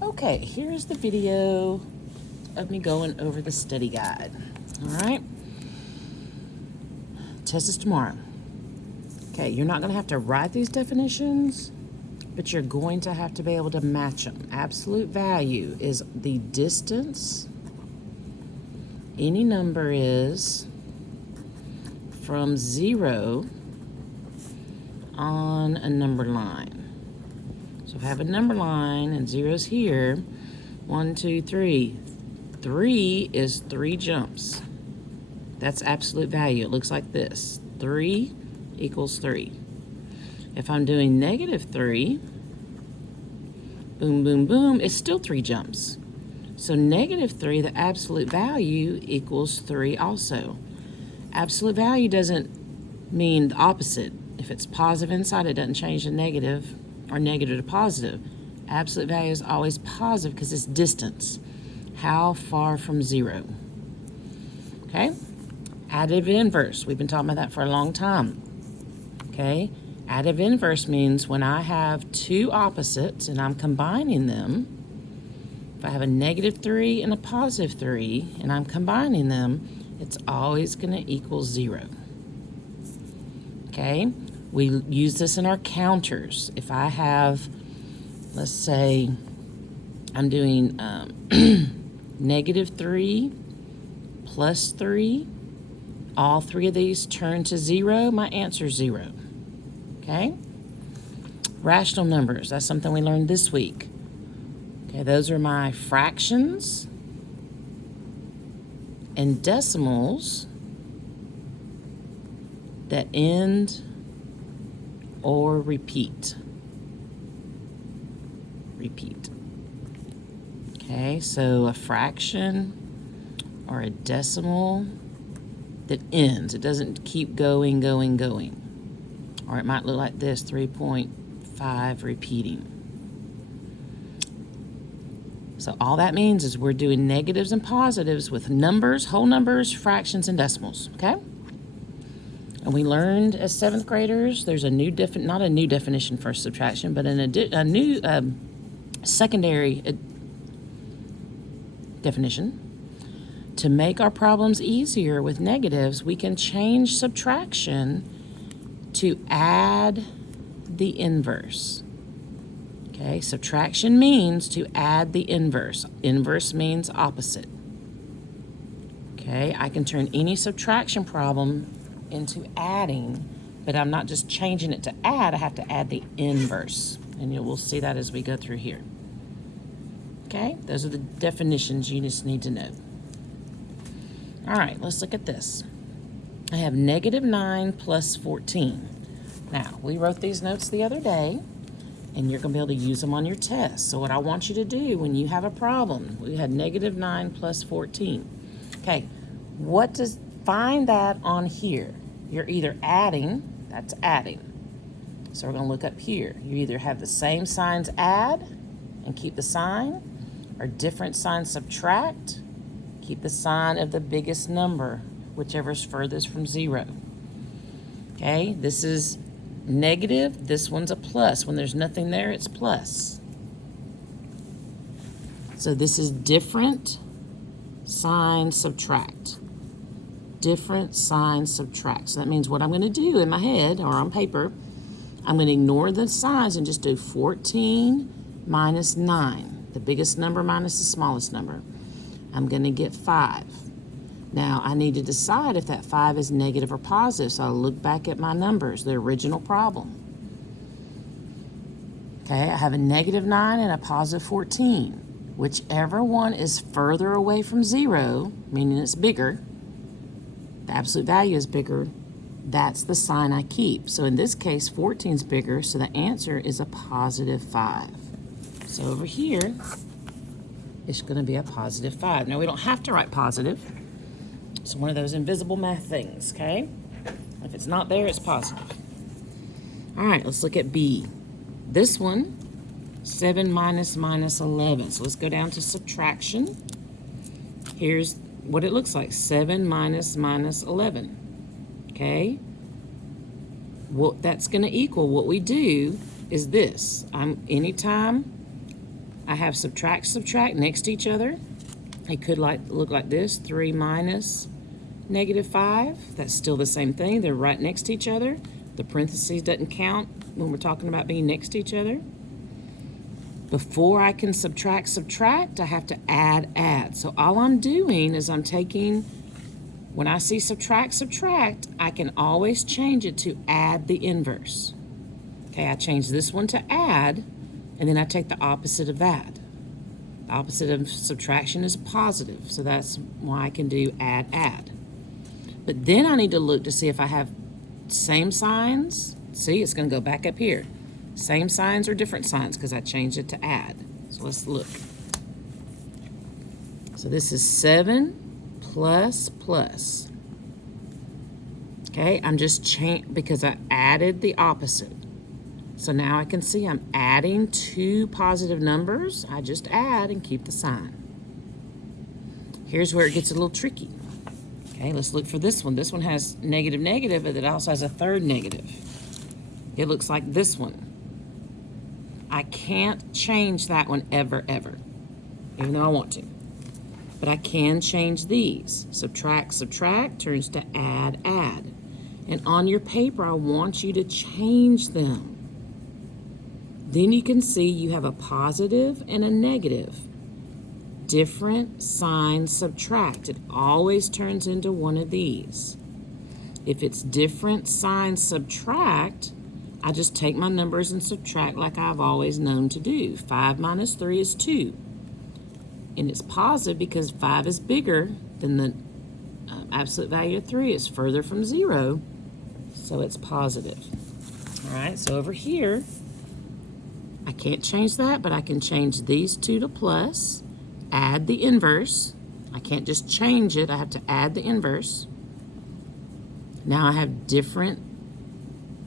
Okay, here's the video of me going over the study guide. All right, test is tomorrow. Okay, you're not going to have to write these definitions, but you're going to have to be able to match them. Absolute value is the distance any number is from 0 on a number line. So if I have a number line and 0's here, 1, 2, 3. 3 is 3 jumps. That's absolute value. It looks like this. 3 equals 3. If I'm doing -3, boom, boom, boom, it's still 3 jumps. So -3, the absolute value, equals 3 also. Absolute value doesn't mean the opposite. If it's positive inside, it doesn't change to negative or negative to positive. Absolute value is always positive because it's distance. How far from 0? Okay? Additive inverse. We've been talking about that for a long time. Okay? Additive inverse means when I have two opposites and I'm combining them, if I have a -3 and a +3 and I'm combining them, it's always going to equal 0. Okay? We use this in our counters. If I have, let's say, I'm doing -3 plus 3, all three of these turn to 0, my answer is 0. Okay? Rational numbers, that's something we learned this week. Okay, those are my fractions and decimals that end or repeat. Repeat. Okay, so a fraction or a decimal that ends. It doesn't keep going. Or it might look like this, 3.5 repeating. So all that means is we're doing negatives and positives with numbers, whole numbers, fractions, and decimals, okay? And we learned as 7th graders, there's a new not a new definition for subtraction, but a new secondary definition. To make our problems easier with negatives, we can change subtraction to add the inverse. Okay, subtraction means to add the inverse. Inverse means opposite. Okay, I can turn any subtraction problem into adding, but I'm not just changing it to add, I have to add the inverse. And we'll see that as we go through here. Okay, those are the definitions you just need to know. All right, let's look at this. I have -9 plus 14. Now, we wrote these notes the other day, and you're going to be able to use them on your test. So what I want you to do when you have a problem, we had -9 plus 14. Okay, find that on here. You're either adding, that's adding. So we're going to look up here. You either have the same signs add and keep the sign, or different signs subtract, keep the sign of the biggest number, whichever's furthest from 0. Okay, this is negative, this one's a plus. When there's nothing there, it's plus. So this is different sign subtract. Different sign subtract. So that means what I'm going to do in my head or on paper, I'm going to ignore the signs and just do 14 minus 9. The biggest number minus the smallest number. I'm going to get 5. Now, I need to decide if that 5 is negative or positive, so I'll look back at my numbers, the original problem. Okay, I have a -9 and a positive 14. Whichever one is further away from 0, meaning it's bigger, the absolute value is bigger, that's the sign I keep. So in this case, 14 is bigger, so the answer is a positive 5. So over here, it's going to be a positive 5. Now, we don't have to write positive. It's one of those invisible math things, okay? If it's not there, it's positive. All right, let's look at B. This one, 7 minus 11. So let's go down to subtraction. Here's what it looks like, 7 minus 11, okay? What that's going to equal, what we do is this. Anytime I have subtract, subtract next to each other. It could look like this, 3 minus -5. That's still the same thing. They're right next to each other. The parentheses doesn't count when we're talking about being next to each other. Before I can subtract, subtract, I have to add, add. So all I'm doing is I'm taking, when I see subtract, subtract, I can always change it to add the inverse. Okay, I change this one to add, and then I take the opposite of that. The opposite of subtraction is positive, so that's why I can do add, add. But then I need to look to see if I have same signs. See, it's going to go back up here. Same signs or different signs because I changed it to add. So let's look. So this is 7 plus plus. Okay, I'm just because I added the opposite. So now I can see I'm adding two positive numbers. I just add and keep the sign. Here's where it gets a little tricky. Okay, let's look for this one. This one has negative, negative, but it also has a third negative. It looks like this one. I can't change that one ever, ever, even though I want to. But I can change these. Subtract, subtract turns to add, add. And on your paper, I want you to change them. Then you can see you have a positive and a negative. Different signs subtract. It always turns into one of these. If it's different signs subtract, I just take my numbers and subtract like I've always known to do. 5 minus 3 is 2. And it's positive because 5 is bigger than the absolute value of 3. It's further from 0, so it's positive. All right, so over here, I can't change that, but I can change these two to plus, add the inverse. I can't just change it, I have to add the inverse. Now I have different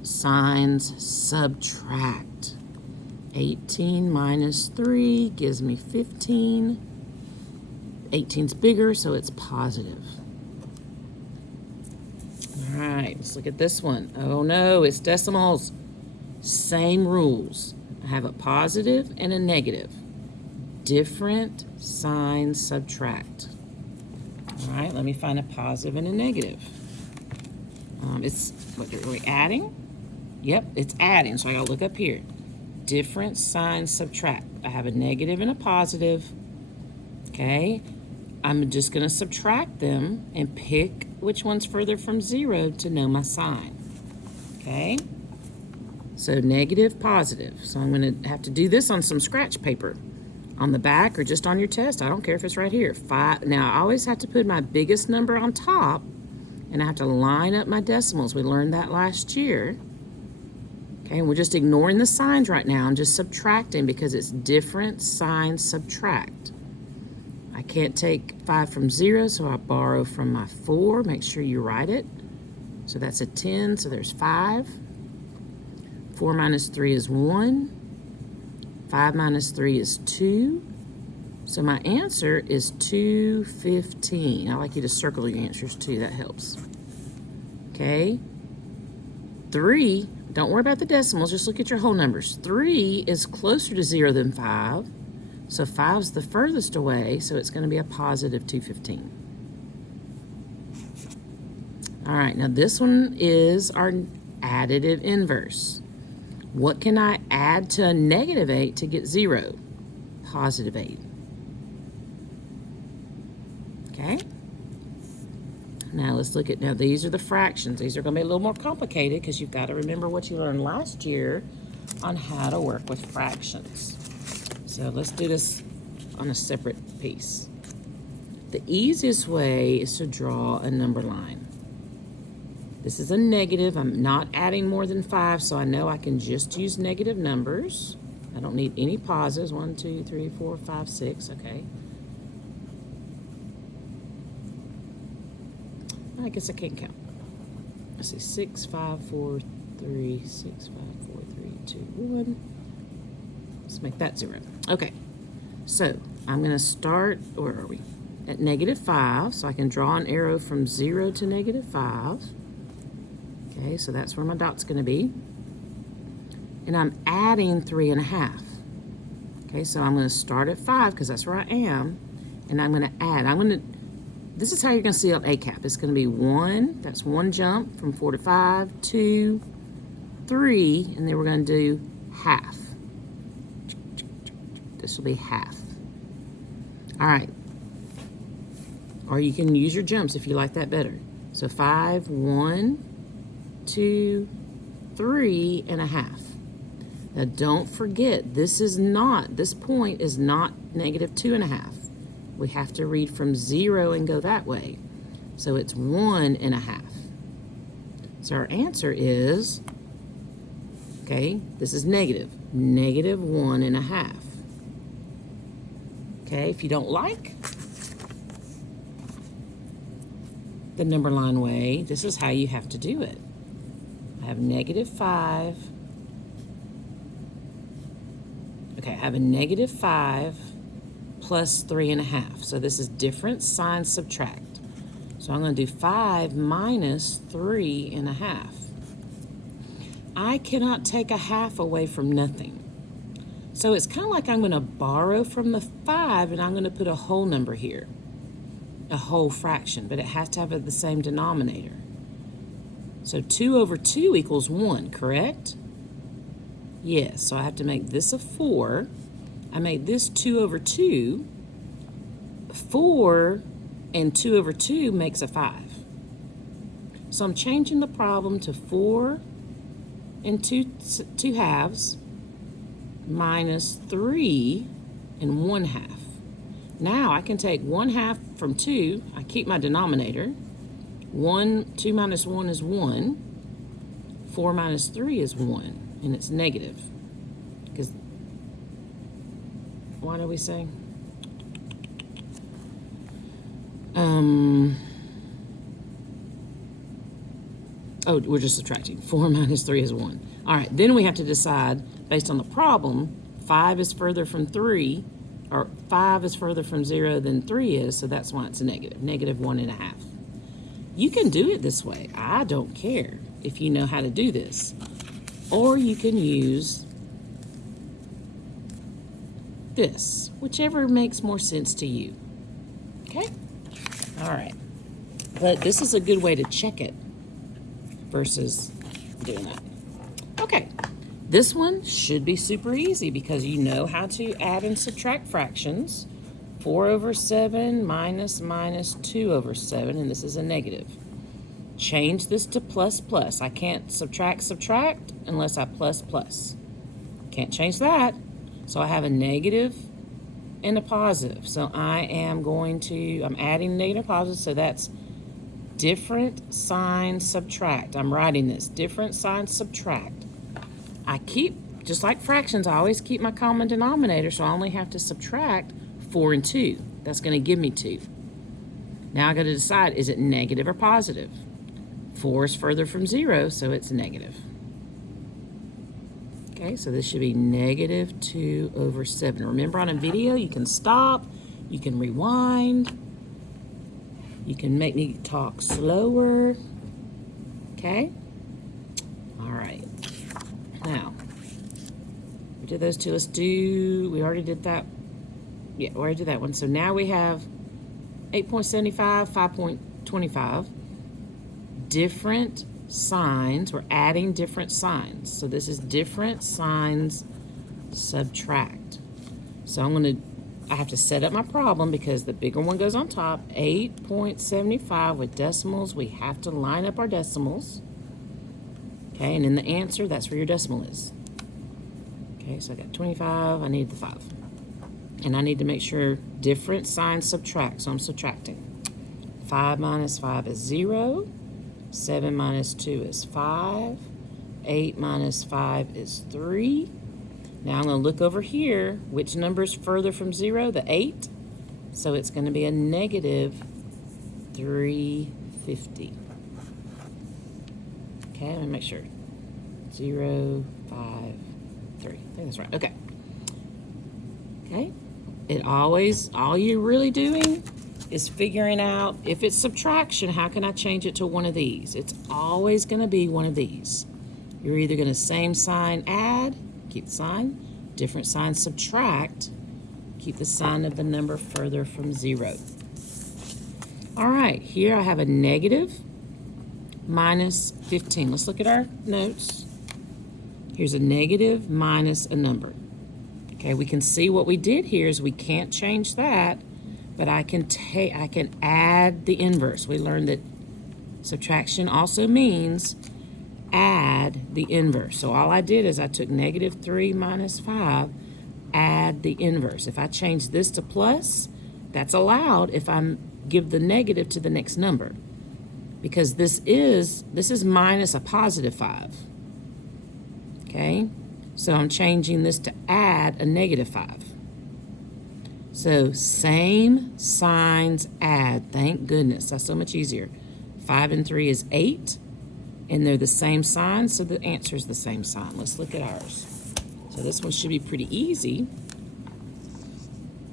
signs subtract. 18 minus 3 gives me 15. 18's bigger, so it's positive. All right, let's look at this one. Oh no, it's decimals. Same rules. I have a positive and a negative. Different signs subtract. All right, let me find a positive and a negative. What are we adding? Yep, it's adding, so I gotta look up here. Different signs subtract. I have a negative and a positive. Okay, I'm just gonna subtract them and pick which one's further from 0 to know my sign. Okay, so negative, positive. So I'm gonna have to do this on some scratch paper on the back or just on your test. I don't care if it's right here. 5. Now I always have to put my biggest number on top, and I have to line up my decimals. We learned that last year. Okay, and we're just ignoring the signs right now. I'm just subtracting because it's different signs subtract. I can't take 5 from 0, so I borrow from my 4. Make sure you write it. So that's a 10, so there's 5. 4 minus 3 is 1. 5 minus 3 is 2. So my answer is 215. I like you to circle your answers too, that helps. Okay. 3, don't worry about the decimals, just look at your whole numbers. 3 is closer to 0 than 5. So 5's the furthest away, so it's going to be a positive 215. All right, now this one is our additive inverse. What can I add to a negative 8 to get 0? Positive 8. Okay? Now let's look at, now these are the fractions. These are going to be a little more complicated because you've got to remember what you learned last year on how to work with fractions. So let's do this on a separate piece. The easiest way is to draw a number line. This is a negative. I'm not adding more than 5, so I know I can just use negative numbers. I don't need any pauses. 1, 2, 3, 4, 5, 6. Okay. I guess I can't count. Let's see. 6, 5, 4, 3, 6, 5, 4, 3, 2, 1. Let's make that 0. Okay. So I'm going to start, where are we? At negative 5. So I can draw an arrow from 0 to negative 5. Okay, so that's where my dot's going to be. And I'm adding 3 1/2. Okay, so I'm going to start at 5 because that's where I am, and I'm going to add. This is how you're going to see up A cap. It's going to be 1, that's 1 jump from 4 to 5, 2, 3, and then we're going to do half. This will be half. All right. Or you can use your jumps if you like that better. So 5, 1, 2, 3 and a half. Now don't forget, this point is not negative 2 and a half. We have to read from 0 and go that way. So it's 1 and a half. So our answer is, okay, this is negative 1 and a half. Okay, if you don't like the number line way, this is how you have to do it. I have negative 5. Okay, I have a negative 5 plus 3 and a half. So this is difference, sign, subtract. So I'm going to do 5 minus 3 and a half. I cannot take a half away from nothing. So it's kind of like I'm going to borrow from the 5 and I'm going to put a whole number here, a whole fraction, but it has to have the same denominator. So 2 over 2 equals 1, correct? Yes, so I have to make this a 4. I made this 2 over 2. 4 and 2 over 2 makes a 5. So I'm changing the problem to 4 and 2 halves minus 3 and 1 half. Now I can take 1 half from 2. I keep my denominator. 2 minus 1 is 1. 4 minus 3 is 1, and it's negative. Because, what are we saying? Oh, we're just subtracting. 4 minus 3 is 1. All right, then we have to decide, based on the problem, 5 is further from 3, or 5 is further from 0 than 3 is, so that's why it's a negative. Negative 1 and a half. You can do it this way. I don't care if you know how to do this. Or you can use this, whichever makes more sense to you. Okay? All right. But this is a good way to check it versus doing that. Okay. This one should be super easy because you know how to add and subtract fractions. 4 over 7 minus 2 over 7, and this is a negative. Change this to plus plus. I can't subtract unless I plus plus. Can't change that. So I have a negative and a positive. So I'm adding negative positive, so that's different sign subtract. I'm writing this, different sign subtract. Just like fractions, I always keep my common denominator, so I only have to subtract 4 and 2. That's going to give me 2. Now I got to decide, is it negative or positive? 4 is further from 0, so it's negative. Okay, so this should be negative 2 over 7. Remember, on a video, you can stop, you can rewind, you can make me talk slower. Okay? All right. Now, we did those two. We already did that. Yeah, we already did that one. So now we have 8.75, 5.25. Different signs. We're adding different signs. So this is different signs subtract. So I have to set up my problem because the bigger one goes on top. 8.75 with decimals. We have to line up our decimals. Okay, and in the answer, that's where your decimal is. Okay, so I got 25, I need the 5. And I need to make sure different signs subtract, so I'm subtracting. 5 minus 5 is 0. 7 minus 2 is 5. 8 minus 5 is 3. Now I'm going to look over here. Which number is further from 0? The 8. So it's going to be a negative 350. Okay, let me make sure. 0, 5, 3. I think that's right. Okay. Okay. All you're really doing is figuring out if it's subtraction, how can I change it to one of these? It's always going to be one of these. You're either going to same sign add, keep the sign, different sign, subtract. Keep the sign of the number further from 0. All right, here I have a negative minus 15. Let's look at our notes. Here's a negative minus a number. Okay, we can see what we did here is we can't change that, but I can add the inverse. We learned that subtraction also means add the inverse. So all I did is I took negative 3 minus 5, add the inverse. If I change this to plus, that's allowed if I give the negative to the next number, because this is minus a positive 5. Okay, so I'm changing this to add a negative 5. So same signs add. Thank goodness, that's so much easier. 5 and 3 is 8, and they're the same sign, so the answer is the same sign. Let's look at ours. So this one should be pretty easy.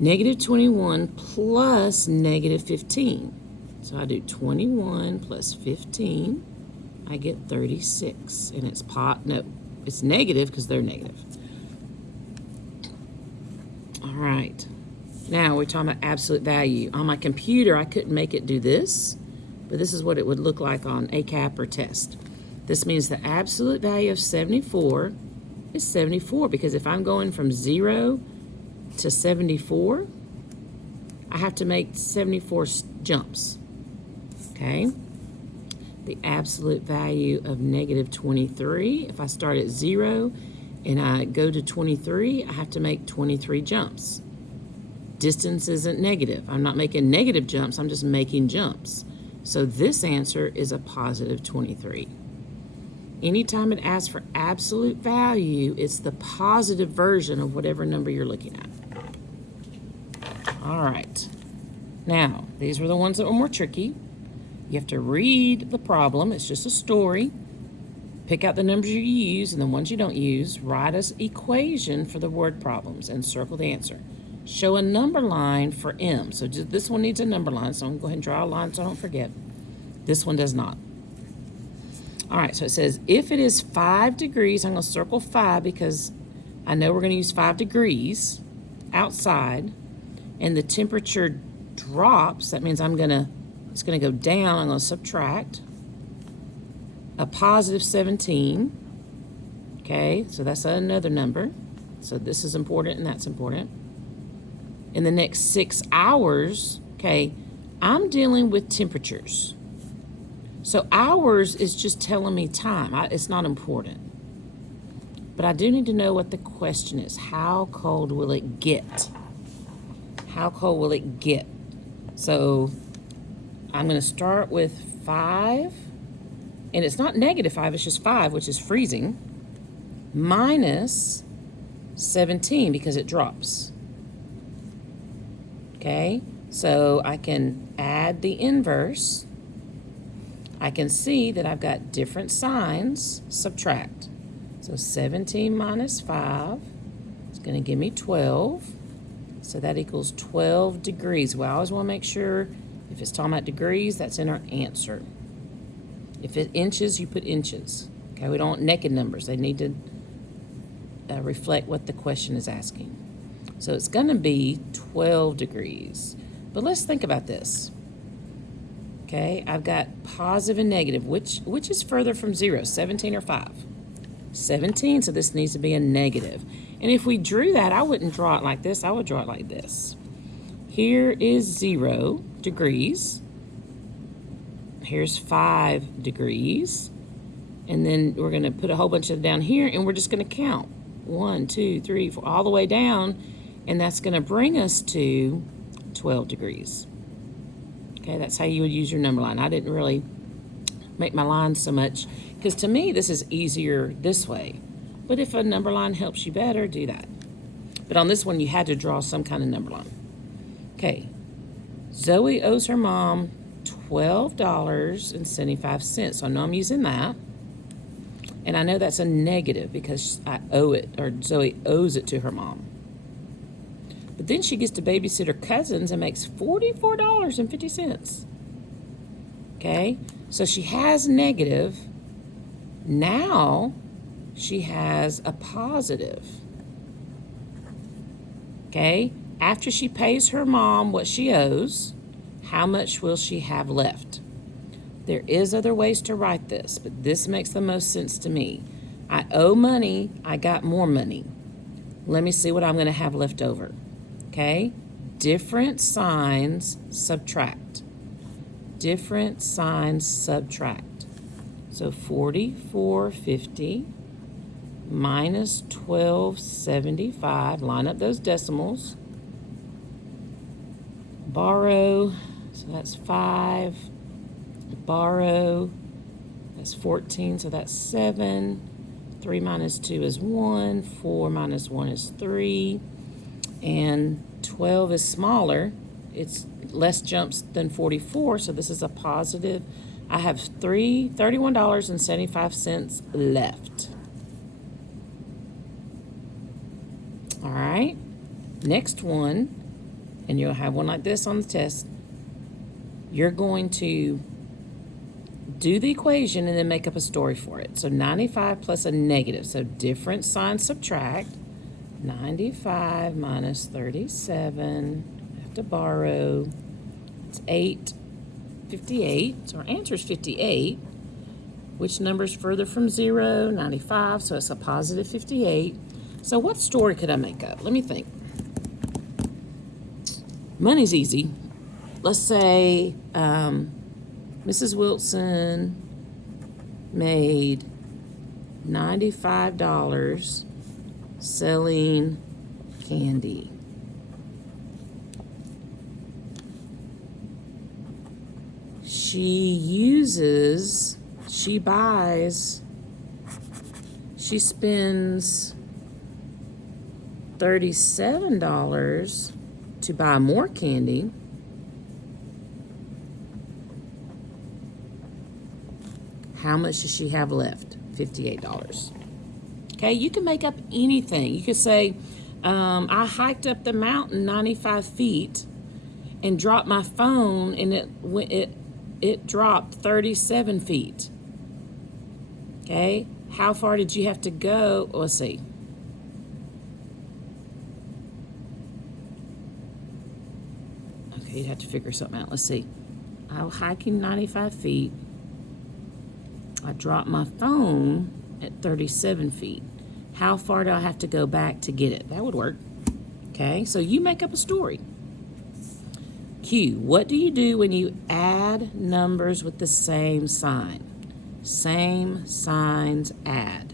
Negative 21 plus negative 15. So I do 21 plus 15. I get 36. And it's negative because they're negative. All right. Now we're talking about absolute value. On my computer, I couldn't make it do this, but this is what it would look like on ACAP or test. This means the absolute value of 74 is 74, because if I'm going from 0 to 74, I have to make 74 jumps. Okay? The absolute value of negative 23, if I start at 0 and I go to 23, I have to make 23 jumps. Distance isn't negative. I'm not making negative jumps, I'm just making jumps. So this answer is a positive 23. Anytime it asks for absolute value, it's the positive version of whatever number you're looking at. All right. Now, these were the ones that were more tricky. You have to read the problem. It's just a story. Pick out the numbers you use and the ones you don't use. Write an equation for the word problems and circle the answer. Show a number line for M. So this one needs a number line, so I'm going to go ahead and draw a line so I don't forget. This one does not. All right, so it says if it is 5 degrees, I'm going to circle 5 because I know we're going to use 5 degrees outside, and the temperature drops. That means it's going to go down. I'm going to subtract a positive 17. Okay, so that's another number. So this is important and that's important. In the next 6 hours, okay, I'm dealing with temperatures. So hours is just telling me time. It's not important. But I do need to know what the question is. How cold will it get? How cold will it get? So I'm going to start with 5. And it's not negative 5, it's just 5, which is freezing, minus 17 because it drops. Okay, so I can add the inverse. I can see that I've got different signs, subtract. So 17 minus 5 is going to give me 12. So that equals 12 degrees. We always want to make sure if it's talking about degrees, that's in our answer. If it's inches, you put inches. Okay, we don't want naked numbers. They need to reflect what the question is asking. So it's going to be 12 degrees. But let's think about this. Okay, I've got positive and negative. Which is further from 0, 17 or 5? 17, so this needs to be a negative. And if we drew that, I wouldn't draw it like this. I would draw it like this. Here is 0 degrees. Here's 5 degrees. And then we're going to put a whole bunch of down here, and we're just going to count. 1, 2, 3, 4, all the way down. And that's going to bring us to 12 degrees. Okay, that's how you would use your number line. I didn't really make my lines so much, because to me, this is easier this way. But if a number line helps you better, do that. But on this one, you had to draw some kind of number line. Okay, Zoe owes her mom $12.75. So I know I'm using that. And I know that's a negative because I owe it, or Zoe owes it to her mom. But then she gets to babysit her cousins and makes $44.50. Okay, so she has negative. Now she has a positive. Okay? After she pays her mom what she owes, how much will she have left? There is other ways to write this, but this makes the most sense to me. I owe money, I got more money. Let me see what I'm going to have left over. Okay? Different signs subtract. Different signs subtract. So 4450 minus 1275. Line up those decimals. Borrow, so that's 5. Borrow, that's 14, so that's 7. 3 minus 2 is 1. 4 minus 1 is 3. And 12 is smaller. It's less jumps than 44, so this is a positive. I have $31.75 left. All right, next one, and you'll have one like this on the test. You're going to do the equation and then make up a story for it. So 95 plus a negative, so different sign subtract. 95 minus 37, I have to borrow, it's 858, so our answer is 58. Which number's further from 0? 95, so it's a positive 58. So what story could I make up? Let me think. Money's easy. Let's say Mrs. Wilson made $95 selling candy. She spends $37 to buy more candy. How much does she have left? $58. Okay, you can make up anything. You could say, I hiked up the mountain 95 feet and dropped my phone, and it dropped 37 feet. Okay, how far did you have to go? Let's see. Okay, you'd have to figure something out. Let's see. I was hiking 95 feet. I dropped my phone at 37 feet. How far do I have to go back to get it? That would work. Okay, so you make up a story. Q, what do you do when you add numbers with the same sign? Same signs add.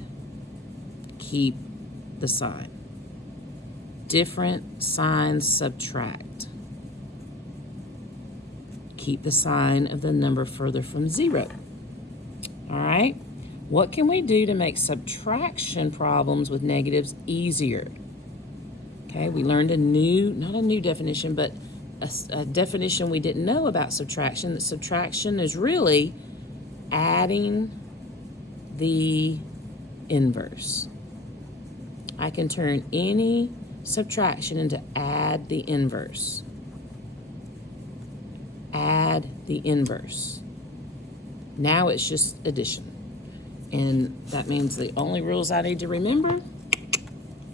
Keep the sign. Different signs subtract. Keep the sign of the number further from 0. All right, what can we do to make subtraction problems with negatives easier? Okay, we learned not a new definition, but a definition we didn't know about subtraction. That subtraction is really adding the inverse. I can turn any subtraction into add the inverse. Add the inverse. Now it's just addition. And that means the only rules I need to remember,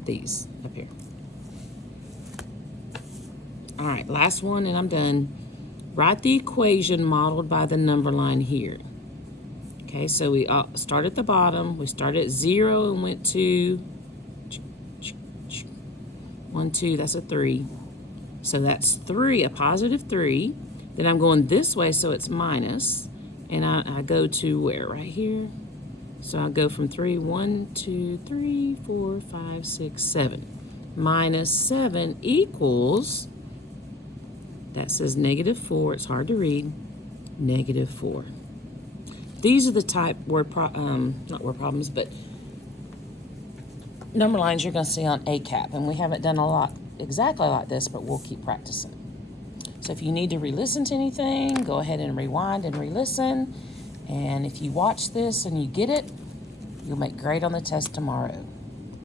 these up here. All right, last one and I'm done. Write the equation modeled by the number line here. Okay, so we start at the bottom. We started at 0 and went to 1, 2, that's a 3. So that's 3, a positive 3. Then I'm going this way, so it's minus. And I go to where? Right here. So I go from 3, 1, 2, 3, 4, 5, 6, 7. Minus 7 equals, that says -4. It's hard to read. -4. These are the type not word problems, but number lines you're going to see on ACAP. And we haven't done a lot exactly like this, but we'll keep practicing. So if you need to re-listen to anything, go ahead and rewind and re-listen. And if you watch this and you get it, you'll make great on the test tomorrow.